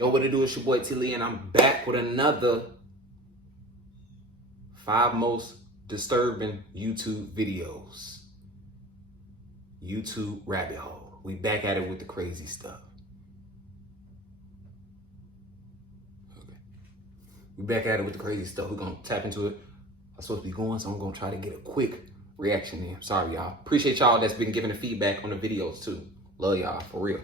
Yo, what it do? It's your boy IamTeeLee, and I'm back with another 5 most disturbing YouTube videos. YouTube rabbit hole. We back at it with the crazy stuff. Okay. We back at it with the crazy stuff. We're gonna tap into it. I'm supposed to be going, so I'm gonna try to get a quick reaction in. Sorry, y'all. Appreciate y'all that's been giving the feedback on the videos too. Love y'all, for real.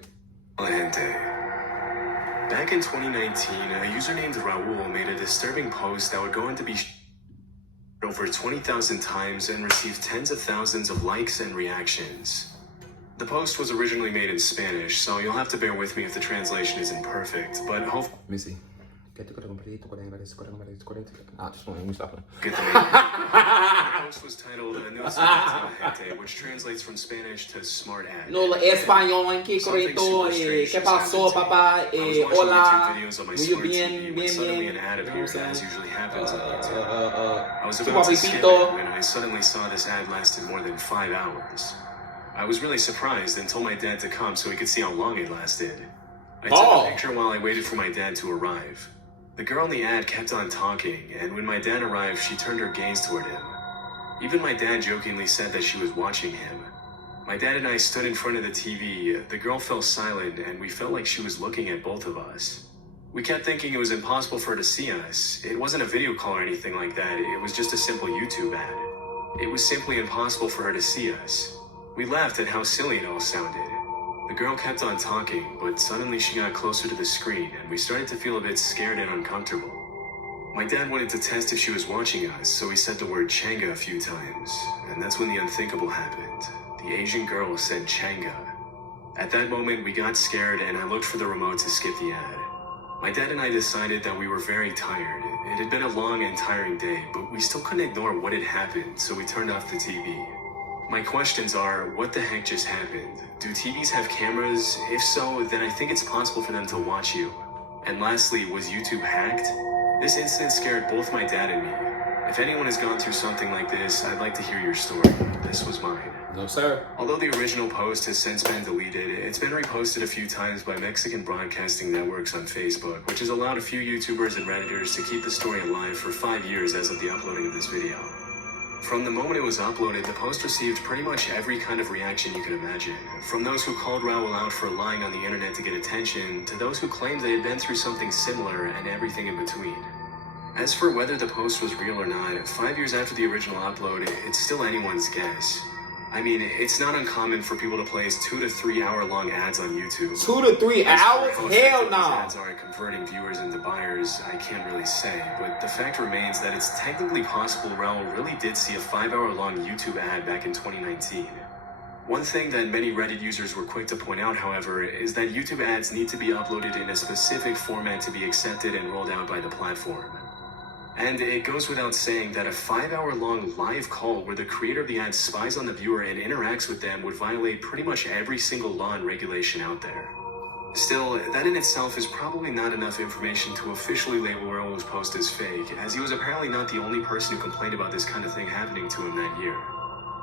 Back in 2019, a user named Raul made a disturbing post that would go on to be over 20,000 times and receive tens of thousands of likes and reactions. The post was originally made in Spanish, so you'll have to bear with me if the translation isn't perfect, but hopefully... Let me see. Get the main The post was titled "Anuncios de la Gente," which translates from Spanish to "smart ad." No, español, ¿qué correcto? ¿Qué pasó, papá? Hola. Muy bien, bien, bien. As usually happens on YouTube. I was Tu about to skip it papito. when I suddenly saw this ad lasted more than 5 hours. I was really surprised and told my dad to come so he could see how long it lasted. I took a picture while I waited for my dad to arrive. The girl in the ad kept on talking, and when my dad arrived, she turned her gaze toward him. Even my dad jokingly said that she was watching him. My dad and I stood in front of the TV. The girl fell silent, and we felt like she was looking at both of us. We kept thinking it was impossible for her to see us. It wasn't a video call or anything like that. It was just a simple YouTube ad. It was simply impossible for her to see us. We laughed at how silly it all sounded. The girl kept on talking, but suddenly she got closer to the screen, and we started to feel a bit scared and uncomfortable. My dad wanted to test if she was watching us, so he said the word Changa a few times, and that's when the unthinkable happened. The Asian girl said Changa. At that moment, we got scared, and I looked for the remote to skip the ad. My dad and I decided that we were very tired. It had been a long and tiring day, but we still couldn't ignore what had happened, so we turned off the TV. My questions are, what the heck just happened? Do TVs have cameras? If so, then I think it's possible for them to watch you. And lastly, was YouTube hacked? This incident scared both my dad and me. If anyone has gone through something like this, I'd like to hear your story. This was mine. No, sir. Although the original post has since been deleted, it's been reposted a few times by Mexican broadcasting networks on Facebook, which has allowed a few YouTubers and Redditors to keep the story alive for 5 years as of the uploading of this video. From the moment it was uploaded, the post received pretty much every kind of reaction you could imagine. From those who called Raul out for lying on the internet to get attention, to those who claimed they had been through something similar, and everything in between. As for whether the post was real or not, 5 years after the original upload, it's still anyone's guess. I mean, it's not uncommon for people to place 2 to 3 hour long ads on YouTube. 2 to 3 hours? Hell no. Ads are converting viewers into buyers, I can't really say, but the fact remains that it's technically possible Raul really did see a 5 hour long YouTube ad back in 2019. One thing that many Reddit users were quick to point out, however, is that YouTube ads need to be uploaded in a specific format to be accepted and rolled out by the platform. And it goes without saying that a 5 hour long live call where the creator of the ad spies on the viewer and interacts with them would violate pretty much every single law and regulation out there. Still, that in itself is probably not enough information to officially label Raul's post as fake, as he was apparently not the only person who complained about this kind of thing happening to him that year.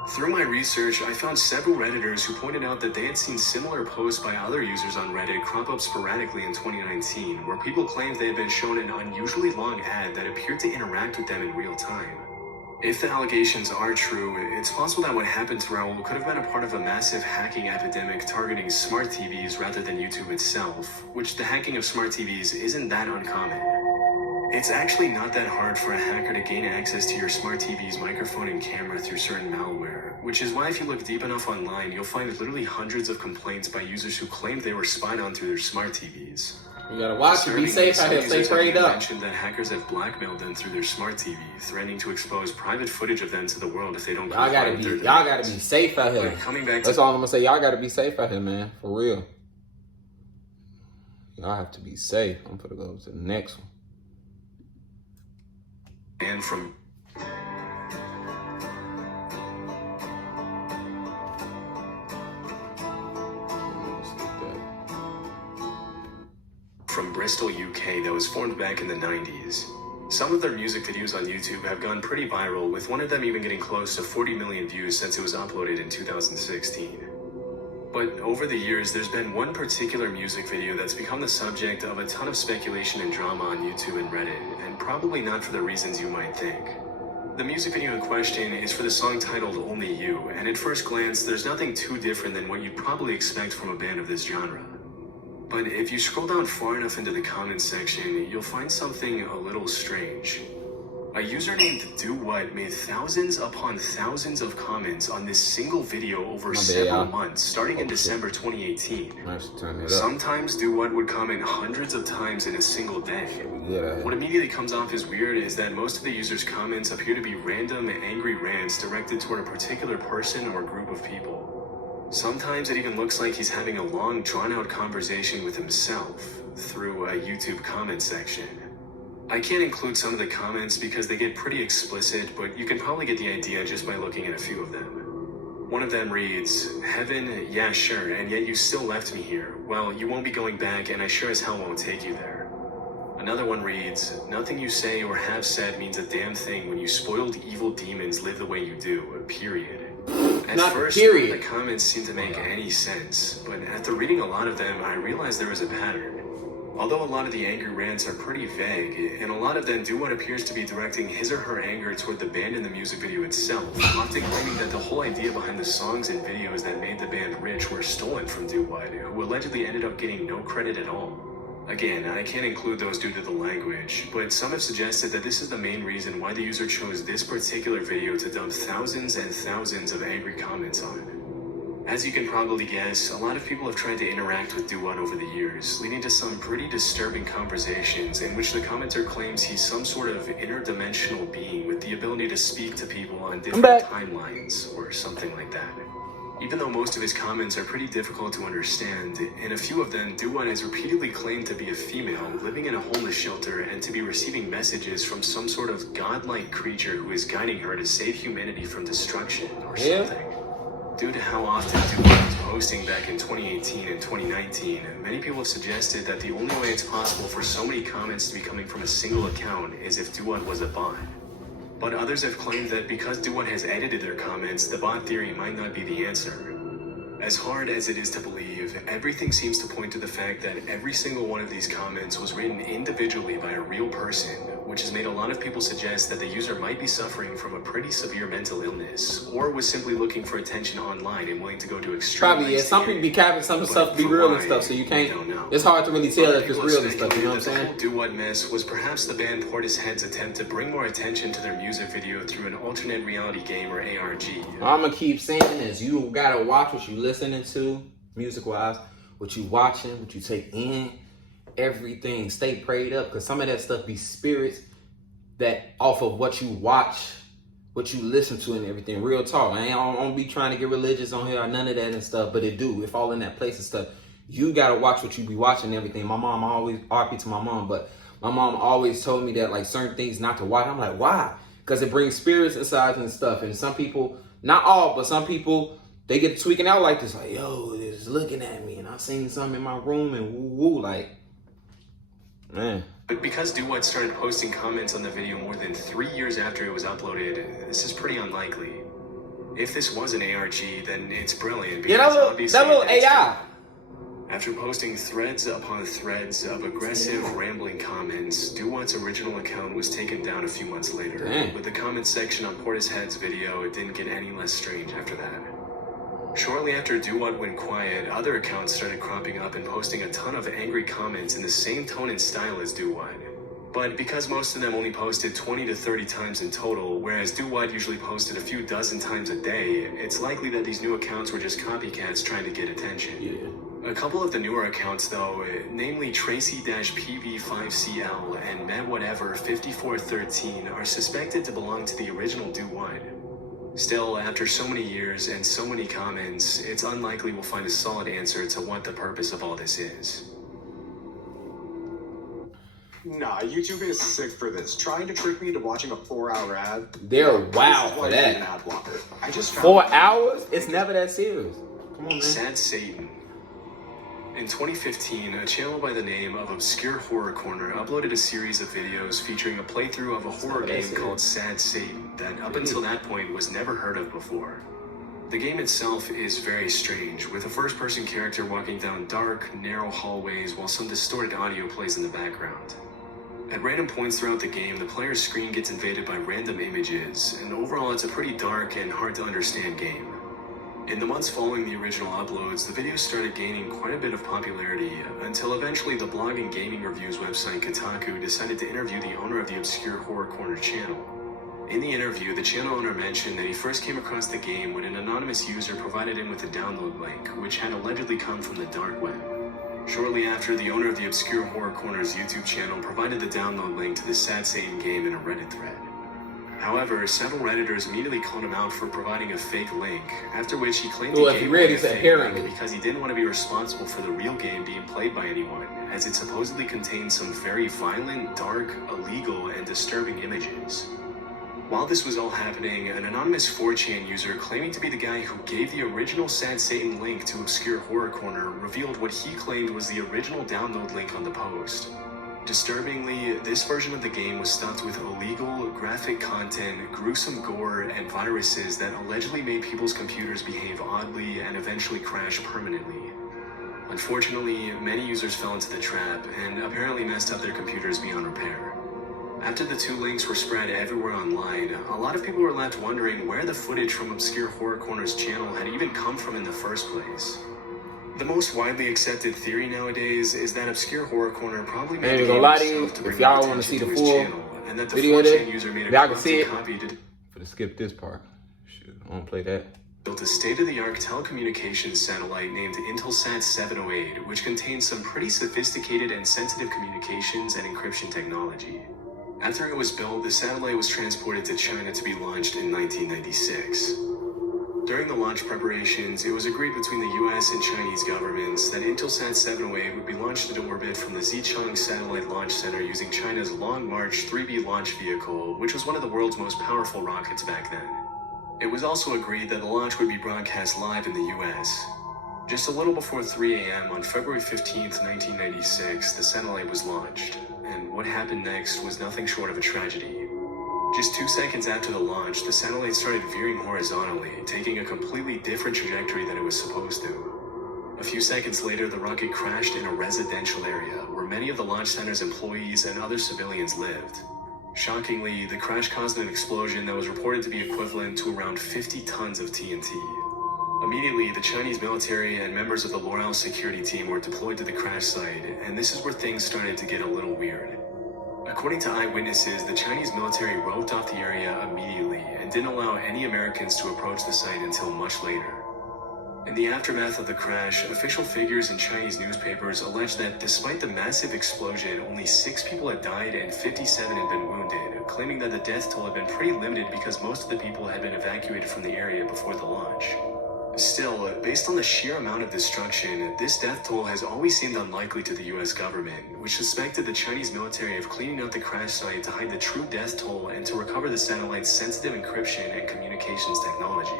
Through my research, I found several Redditors who pointed out that they had seen similar posts by other users on Reddit crop up sporadically in 2019, where people claimed they had been shown an unusually long ad that appeared to interact with them in real time. If the allegations are true, it's possible that what happened to Raul could have been a part of a massive hacking epidemic targeting smart TVs rather than YouTube itself, which the hacking of smart TVs isn't that uncommon. It's actually not that hard for a hacker to gain access to your smart TV's microphone and camera through certain malware, which is why if you look deep enough online, you'll find literally hundreds of complaints by users who claimed they were spied on through their smart TVs. You gotta watch it, be safe out here, stay prayed up. Mentioned that hackers have blackmailed them through their smart TV, threatening to expose private footage of them to the world if they don't Y'all gotta be safe out here. That's all I'm gonna say. Y'all gotta be safe out here, man. For real. Y'all have to be safe. I'm gonna go to the next one. And from Bristol, UK, that was formed back in the 90s. Some of their music videos on YouTube have gone pretty viral, with one of them even getting close to 40 million views since it was uploaded in 2016. But over the years, there's been one particular music video that's become the subject of a ton of speculation and drama on YouTube and Reddit, and probably not for the reasons you might think. The music video in question is for the song titled Only You, and at first glance, there's nothing too different than what you'd probably expect from a band of this genre. But if you scroll down far enough into the comments section, you'll find something a little strange. A user named Do What made thousands upon thousands of comments on this single video over several months, starting in December 2018. Sometimes Do What would comment hundreds of times in a single day. What immediately comes off as weird is that most of the user's comments appear to be random, angry rants directed toward a particular person or group of people. Sometimes it even looks like he's having a long, drawn-out conversation with himself through a YouTube comment section. I can't include some of the comments because they get pretty explicit, but you can probably get the idea just by looking at a few of them. One of them reads, "Heaven, yeah sure, and yet you still left me here. Well, you won't be going back, and I sure as hell won't take you there." Another one reads, "Nothing you say or have said means a damn thing when you spoiled evil demons live the way you do, period." At first, none of the comments seemed to make any sense, but after reading a lot of them, I realized there was a pattern. Although a lot of the angry rants are pretty vague, and a lot of them Do What appears to be directing his or her anger toward the band and the music video itself, often claiming that the whole idea behind the songs and videos that made the band rich were stolen from Do What, who allegedly ended up getting no credit at all. Again, I can't include those due to the language, but some have suggested that this is the main reason why the user chose this particular video to dump thousands and thousands of angry comments on. As you can probably guess, a lot of people have tried to interact with Do What over the years, leading to some pretty disturbing conversations in which the commenter claims he's some sort of interdimensional being with the ability to speak to people on different timelines, or something like that. Even though most of his comments are pretty difficult to understand, in a few of them, Do What has repeatedly claimed to be a female living in a homeless shelter and to be receiving messages from some sort of godlike creature who is guiding her to save humanity from destruction, or something. Due to how often Do What was posting back in 2018 and 2019, many people have suggested that the only way it's possible for so many comments to be coming from a single account is if Do What was a bot. But others have claimed that because Do What has edited their comments, the bot theory might not be the answer. As hard as it is to believe, everything seems to point to the fact that every single one of these comments was written individually by a real person, which has made a lot of people suggest that the user might be suffering from a pretty severe mental illness, or was simply looking for attention online and willing to go to extreme lengths. Probably, yeah. Some people be capping some stuff be real and stuff, so you can't. It's hard to really tell if it's real and stuff. You know what I'm saying? The whole Do What mess was perhaps the band Portishead's attempt to bring more attention to their music video through an alternate reality game or ARG. I'm gonna keep saying is you gotta watch what you listening to, music-wise, what you watching, what you take in. Everything, stay prayed up, because some of that stuff be spirits that off of what you watch, what you listen to and everything. Real talk. I don't be trying to get religious on here or none of that and stuff, but it fall in that place and stuff. You gotta watch what you be watching and everything. My mom always, RP to my mom, but my mom always told me that like certain things not to watch. I'm like, why? Because it brings spirits inside and stuff. And some people, not all, but some people, they get tweaking out like this, like, yo, it's looking at me and I seen something in my room and woo, like, man. But because Do What started posting comments on the video more than 3 years after it was uploaded, this is pretty unlikely. If this was an ARG, then it's brilliant. Yeah, that little AI. After posting threads upon threads of aggressive, rambling comments, Do What's original account was taken down a few months later. Dang. With the comment section on Portishead's video, it didn't get any less strange after that. Shortly after Do What went quiet, other accounts started cropping up and posting a ton of angry comments in the same tone and style as Do What. But because most of them only posted 20 to 30 times in total, whereas Do What usually posted a few dozen times a day, it's likely that these new accounts were just copycats trying to get attention. Yeah. A couple of the newer accounts though, namely Tracy-PV5CL and MedWhatever5413, are suspected to belong to the original Do What. Still, after so many years and so many comments, it's unlikely we'll find a solid answer to what the purpose of all this is. Nah, YouTube is sick for this. Trying to trick me into watching a 4-hour ad. They're wild for that. An ad blocker. I just 4 hours? It's never that serious. Come on, man. Sad Satan. In 2015, a channel by the name of Obscure Horror Corner uploaded a series of videos featuring a playthrough of a horror game called Sad Satan that up until that point was never heard of before. The game itself is very strange, with a first-person character walking down dark, narrow hallways while some distorted audio plays in the background. At random points throughout the game, the player's screen gets invaded by random images, and overall it's a pretty dark and hard to understand game. In the months following the original uploads, the videos started gaining quite a bit of popularity, until eventually the blog and gaming reviews website Kotaku decided to interview the owner of the Obscure Horror Corner channel. In the interview, the channel owner mentioned that he first came across the game when an anonymous user provided him with a download link, which had allegedly come from the dark web. Shortly after, the owner of the Obscure Horror Corner's YouTube channel provided the download link to the Sad Satan game in a Reddit thread. However, several Redditors immediately called him out for providing a fake link, after which he claimed the game was a fake link because he didn't want to be responsible for the real game being played by anyone, as it supposedly contained some very violent, dark, illegal, and disturbing images. While this was all happening, an anonymous 4chan user claiming to be the guy who gave the original Sad Satan link to Obscure Horror Corner revealed what he claimed was the original download link on the post. Disturbingly, this version of the game was stuffed with illegal, graphic content, gruesome gore, and viruses that allegedly made people's computers behave oddly and eventually crash permanently. Unfortunately, many users fell into the trap and apparently messed up their computers beyond repair. After the two links were spread everywhere online, a lot of people were left wondering where the footage from Obscure Horror Corner's channel had even come from in the first place. The most widely accepted theory nowadays is that Obscure Horror Corner probably made the game itself to bring attention to his channel, and that the 4chan user made a copy to skip this part. Shoot, I won't play that. Built a state-of-the-art telecommunications satellite named Intelsat 708, which contains some pretty sophisticated and sensitive communications and encryption technology. After it was built, the satellite was transported to China to be launched in 1996. During the launch preparations, it was agreed between the US and Chinese governments that Intelsat 708 would be launched into orbit from the Xichang Satellite Launch Center using China's Long March 3B launch vehicle, which was one of the world's most powerful rockets back then. It was also agreed that the launch would be broadcast live in the US. Just a little before 3 a.m. on February 15, 1996, the satellite was launched, and what happened next was nothing short of a tragedy. Just 2 seconds after the launch, the satellite started veering horizontally, taking a completely different trajectory than it was supposed to. A few seconds later, the rocket crashed in a residential area where many of the launch center's employees and other civilians lived. Shockingly, the crash caused an explosion that was reported to be equivalent to around 50 tons of TNT. Immediately, the Chinese military and members of the L'Oreal security team were deployed to the crash site, and this is where things started to get a little weird. According to eyewitnesses, the Chinese military roped off the area immediately and didn't allow any Americans to approach the site until much later. In the aftermath of the crash, official figures in Chinese newspapers alleged that despite the massive explosion, only 6 people had died and 57 had been wounded, claiming that the death toll had been pretty limited because most of the people had been evacuated from the area before the launch. Still, based on the sheer amount of destruction, this death toll has always seemed unlikely to the US government, which suspected the Chinese military of cleaning out the crash site to hide the true death toll and to recover the satellite's sensitive encryption and communications technology.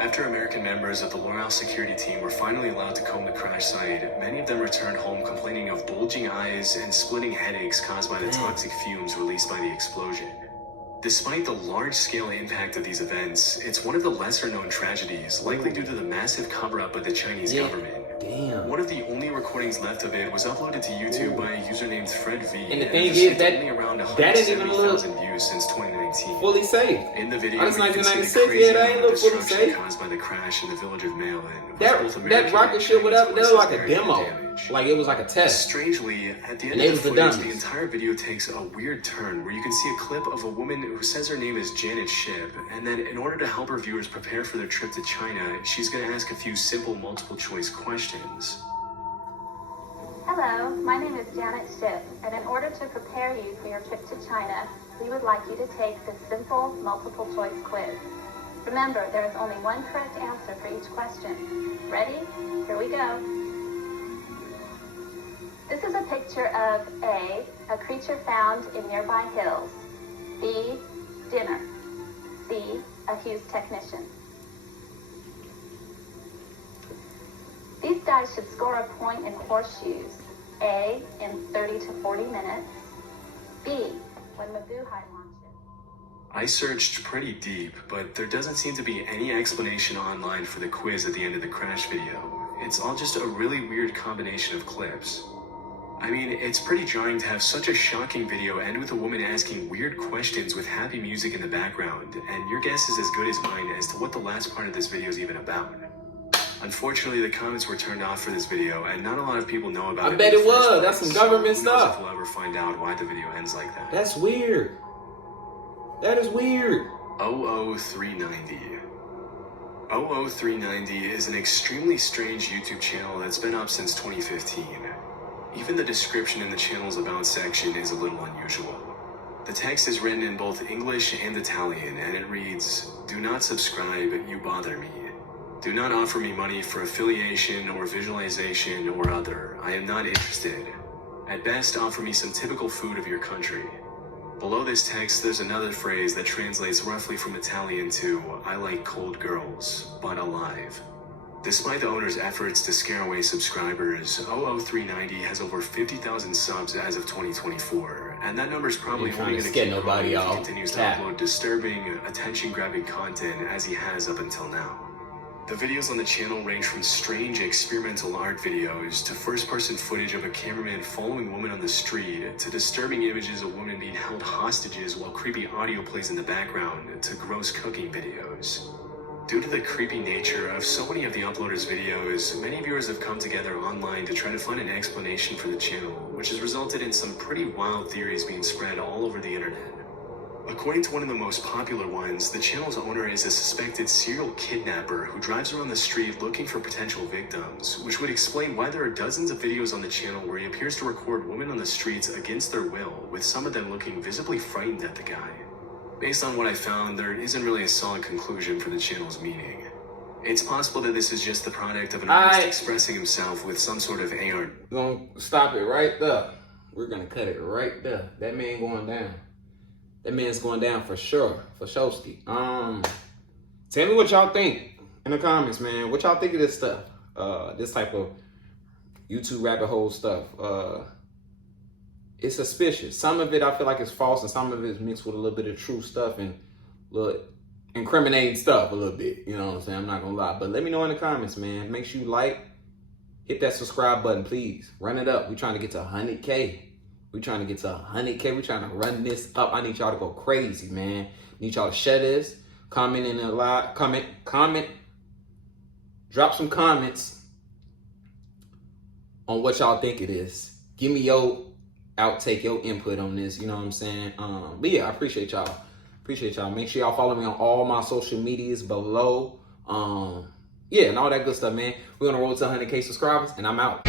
After American members of the L'Oreal security team were finally allowed to comb the crash site, many of them returned home complaining of bulging eyes and splitting headaches caused by the toxic fumes released by the explosion. Despite the large-scale impact of these events, it's one of the lesser-known tragedies, likely due to the massive cover-up by the Chinese government. Damn. One of the only recordings left of it was uploaded to YouTube by a user named Fred V. And the thing is that only around that isn't even 170,000 views since 2019. fully safe. In the video, Honestly, you can see the 1996, crazy yeah, that ain't amount of look fully destruction safe. caused by the crash in the village of Mailin. That rocket ship, whatever, that was like a demo. Like it was like a test. Strangely, at the end And of the the footage, dummies. the entire video takes a weird turn where you can see a clip of a woman who says her name is Janet Ship, and then in order to help her viewers prepare for their trip to China, she's going to ask a few simple multiple choice questions. Hello, my name is Janet Ship, and in order to prepare you for your trip to China, we would like you to take this simple multiple choice quiz. Remember, there is only one correct answer for each question. Ready? Here we go. This is a picture of A, a creature found in nearby hills, B, dinner, C, a Hughes technician. These guys should score a point in horseshoes. A, in 30 to 40 minutes. B, when Mabuhay launches. I searched pretty deep, but there doesn't seem to be any explanation online for the quiz at the end of the crash video. It's all just a really weird combination of clips. I mean, it's pretty jarring to have such a shocking video end with a woman asking weird questions with happy music in the background, and your guess is as good as mine as to what the last part of this video is even about. Unfortunately, the comments were turned off for this video, and not a lot of people know about it. I bet it was. That's some government stuff. stuff. If we'll ever find out why the video ends like that. That's weird. That is weird. 00390. 00390 is an extremely strange YouTube channel that's been up since 2015. Even the description in the channel's About section is a little unusual. The text is written in both English and Italian, and it reads, "Do not subscribe, you bother me. Do not offer me money for affiliation or visualization or other. I am not interested. At best, offer me some typical food of your country." Below this text, there's another phrase that translates roughly from Italian to, "I like cold girls, but alive." Despite the owner's efforts to scare away subscribers, 00390 has over 50,000 subs as of 2024, and that number's probably only going to keep growing if he continues to upload disturbing, attention-grabbing content as he has up until now. The videos on the channel range from strange experimental art videos to first-person footage of a cameraman following a woman on the street to disturbing images of women being held hostages while creepy audio plays in the background to gross cooking videos. Due to the creepy nature of so many of the uploaders' videos, many viewers have come together online to try to find an explanation for the channel, which has resulted in some pretty wild theories being spread all over the internet. According to one of the most popular ones, the channel's owner is a suspected serial kidnapper who drives around the street looking for potential victims, which would explain why there are dozens of videos on the channel where he appears to record women on the streets against their will, with some of them looking visibly frightened at the guy. Based on what I found, there isn't really a solid conclusion for the channel's meaning. It's possible that this is just the product of an artist expressing himself with some sort of AR. We're gonna stop it right there. We're gonna cut it right there. That man going down. That man's going down for sure. For Showski. Tell me what y'all think in the comments, man. What y'all think of this stuff? This type of YouTube rabbit hole stuff. It's suspicious. Some of it I feel like is false, and some of it is mixed with a little bit of true stuff and little incriminating stuff a little bit. You know what I'm saying? I'm not gonna lie. But let me know in the comments, man. Make sure you like, hit that subscribe button, please. Run it up. We're trying to get to 100K. We're trying to get to 100K. We're trying to run this up. I need y'all to go crazy, man. Need y'all to share this. Comment in a lot. Comment. Drop some comments on what y'all think it is. Give me your outtake, your input on this. You know what I'm saying? But yeah, I appreciate y'all. Appreciate y'all. Make sure y'all follow me on all my social medias below. Yeah, and all that good stuff, man. We're gonna roll to 100K subscribers, and I'm out.